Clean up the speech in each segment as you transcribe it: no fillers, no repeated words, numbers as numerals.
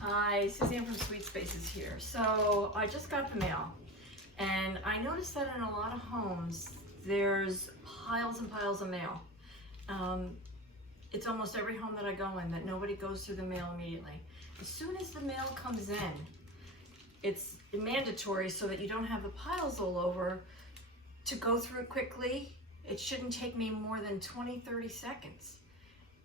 Hi, Suzanne from Sweet Spaces here. So I just got the mail and I noticed that in a lot of homes there's piles and piles of mail. It's almost every home that I go in that nobody goes through the mail immediately. As soon as the mail comes in, it's mandatory so that you don't have the piles all over to go through it quickly. It shouldn't take me more than 20-30 seconds.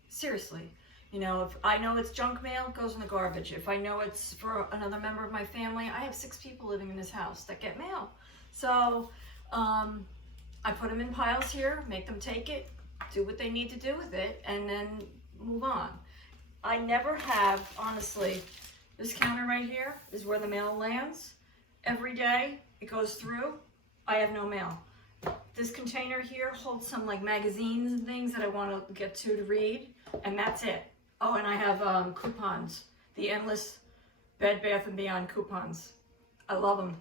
Seriously. You know, if I know it's junk mail, it goes in the garbage. If I know it's for another member of my family, I have 6 people living in this house that get mail. So I put them in piles here, make them take it, do what they need to do with it, and then move on. I never have, honestly, this counter right here is where the mail lands. Every day it goes through, I have no mail. This container here holds some like magazines and things that I want to get to read, and that's it. Oh, and I have coupons, the endless Bed Bath & Beyond coupons. I love them.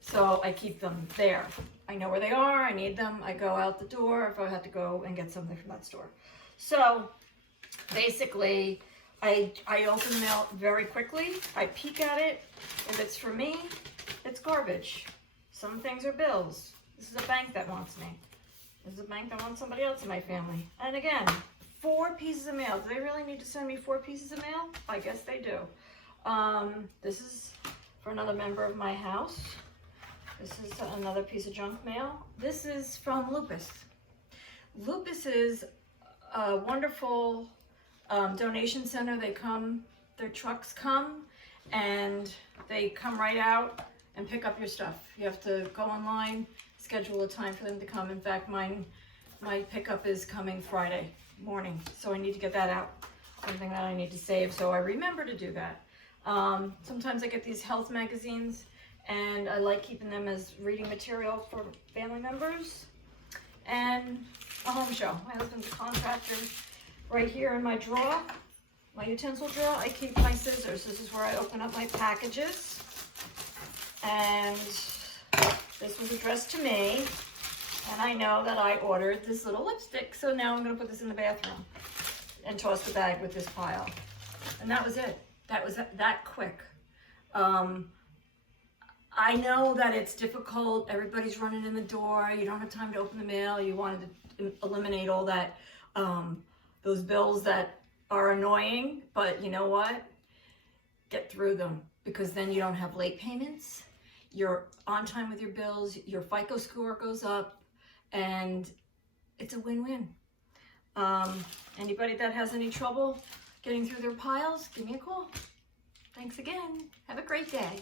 So I keep them there. I know where they are, I need them, I go out the door if I have to go and get something from that store. So basically, I open the mail very quickly, I peek at it. If it's for me, it's garbage. Some things are bills. This is a bank that wants me. This is a bank that wants somebody else in my family. And again, 4 pieces of mail. Do they really need to send me 4 pieces of mail? I guess they do. This is for another member of my house. This is another piece of junk mail. This is from Lupus. Lupus is a wonderful donation center. They come, their trucks come, and they come right out and pick up your stuff. You have to go online, schedule a time for them to come. In fact, my pickup is coming Friday morning, so I need to get that out. Something that I need to save, so I remember to do that. Sometimes I get these health magazines, and I like keeping them as reading material for family members. And a home show. My husband's a contractor. Right here in my drawer, my utensil drawer, I keep my scissors. This is where I open up my packages. And this was addressed to me. And I know that I ordered this little lipstick, so now I'm going to put this in the bathroom and toss the bag with this pile. And that was it. That was that quick. I know that it's difficult. Everybody's running in the door. You don't have time to open the mail. You wanted to eliminate all that, those bills that are annoying. But you know what? Get through them, because then you don't have late payments. You're on time with your bills. Your FICO score goes up. And it's a win-win. Anybody that has any trouble getting through their piles, give me a call. Thanks again. Have a great day.